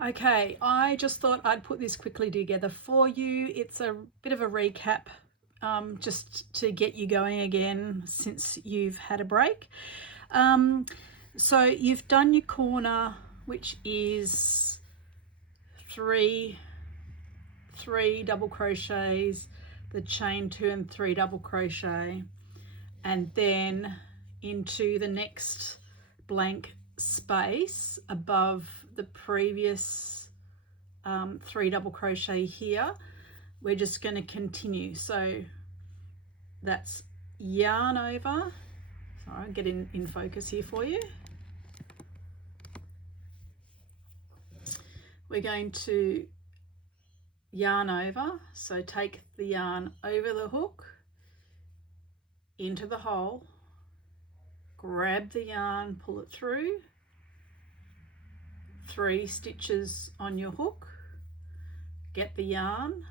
Okay, I just thought I'd put this quickly together for you. It's a bit of a recap, just to get you going again since you've had a break. So you've done your corner, which is three double crochets, the chain 2 and 3 double crochet, and then into the next blank space above the previous 3 double crochet here. We're just going to continue. So that's yarn over. Sorry, I'll get in focus here for you. We're going to yarn over, so take the yarn over the hook into the hole, grab the yarn, pull it through, 3 stitches on your hook, get the yarn,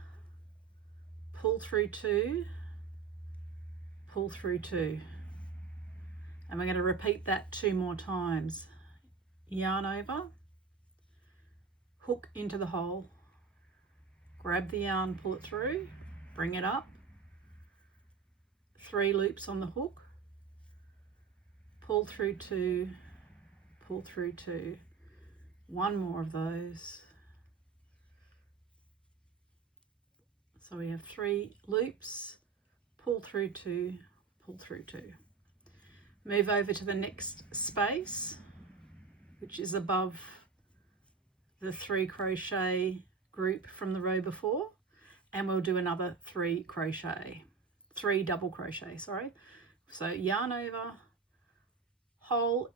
pull through 2, pull through 2, and we're going to repeat that 2 more times. Yarn over, hook into the hole, grab the yarn, pull it through, bring it up, 3 loops on the hook, pull through 2, pull through 2, 1 more of those. So we have 3 loops, pull through 2, pull through 2. Move over to the next space, which is above the 3 crochet group from the row before, and we'll do another 3 double crochet, sorry. So yarn over, hole,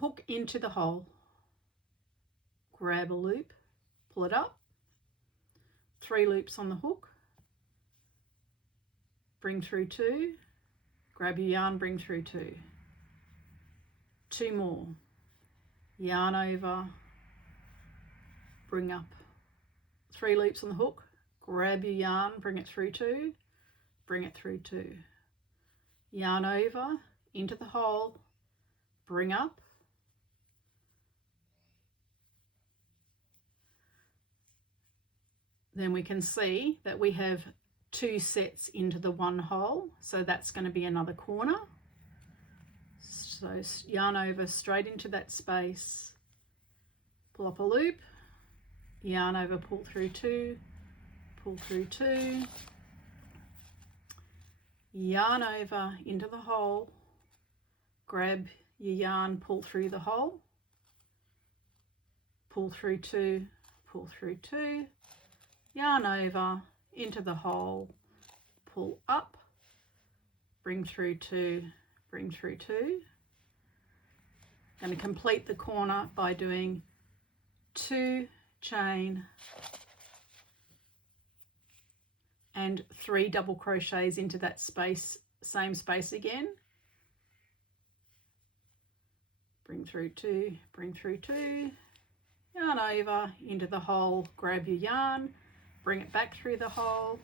hook into the hole, grab a loop, pull it up, 3 loops on the hook, bring through 2, grab your yarn, bring through 2, 2 more, yarn over, bring up, 3 loops on the hook, grab your yarn, bring it through 2, bring it through 2, yarn over, into the hole, bring up, then we can see that we have 2 sets into the 1 hole, so that's going to be another corner. So yarn over straight into that space, pull up a loop, yarn over, pull through 2, pull through 2, yarn over into the hole, grab your yarn, pull through the hole, pull through 2, pull through 2, yarn over into the hole, pull up, bring through 2, bring through 2. Going to complete the corner by doing 2 chain and 3 double crochets into that space, same space again. Bring through 2, bring through 2, yarn over into the hole, grab your yarn, bring it back through the hole,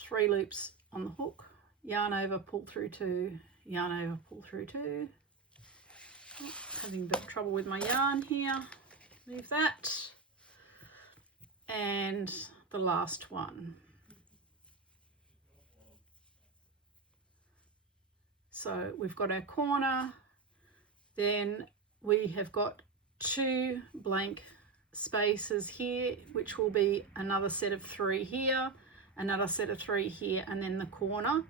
3 loops on the hook, yarn over, pull through 2, yarn over, pull through 2. Oh, having a bit of trouble with my yarn here, move that, and the last one. So we've got our corner, then we have got 2 blank spaces here, which will be another set of 3 here, another set of 3 here, and then the corner.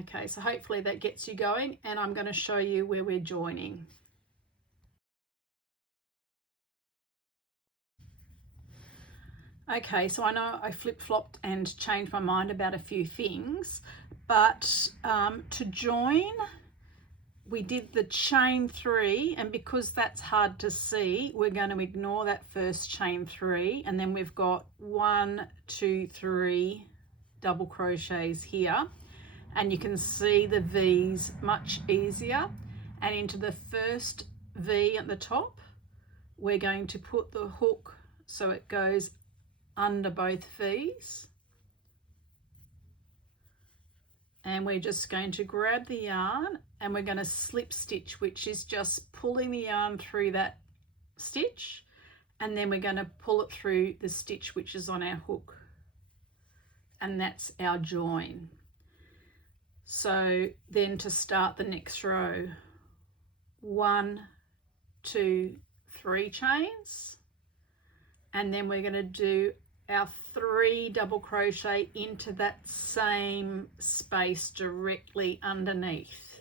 Okay, so hopefully that gets you going, and I'm going to show you where we're joining. Okay, so I know I flip-flopped and changed my mind about a few things, but to join, we did the chain 3, and because that's hard to see, we're going to ignore that first chain 3, and then we've got 1, 2, 3 double crochets here, and you can see the V's much easier. And into the first V at the top, we're going to put the hook so it goes under both V's, and we're just going to grab the yarn and we're going to slip stitch, which is just pulling the yarn through that stitch, and then we're going to pull it through the stitch which is on our hook, and that's our join. So then to start the next row, 1, 2, 3 chains, and then we're going to do our 3 double crochet into that same space directly underneath.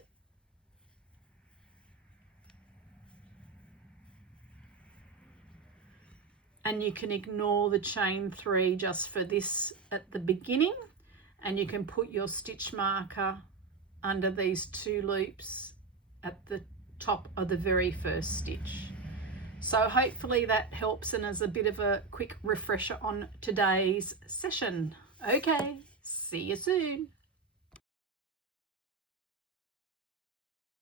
And you can ignore the chain 3 just for this at the beginning, and you can put your stitch marker under these 2 loops at the top of the very first stitch. So hopefully that helps and is a bit of a quick refresher on today's session. Okay, see you soon.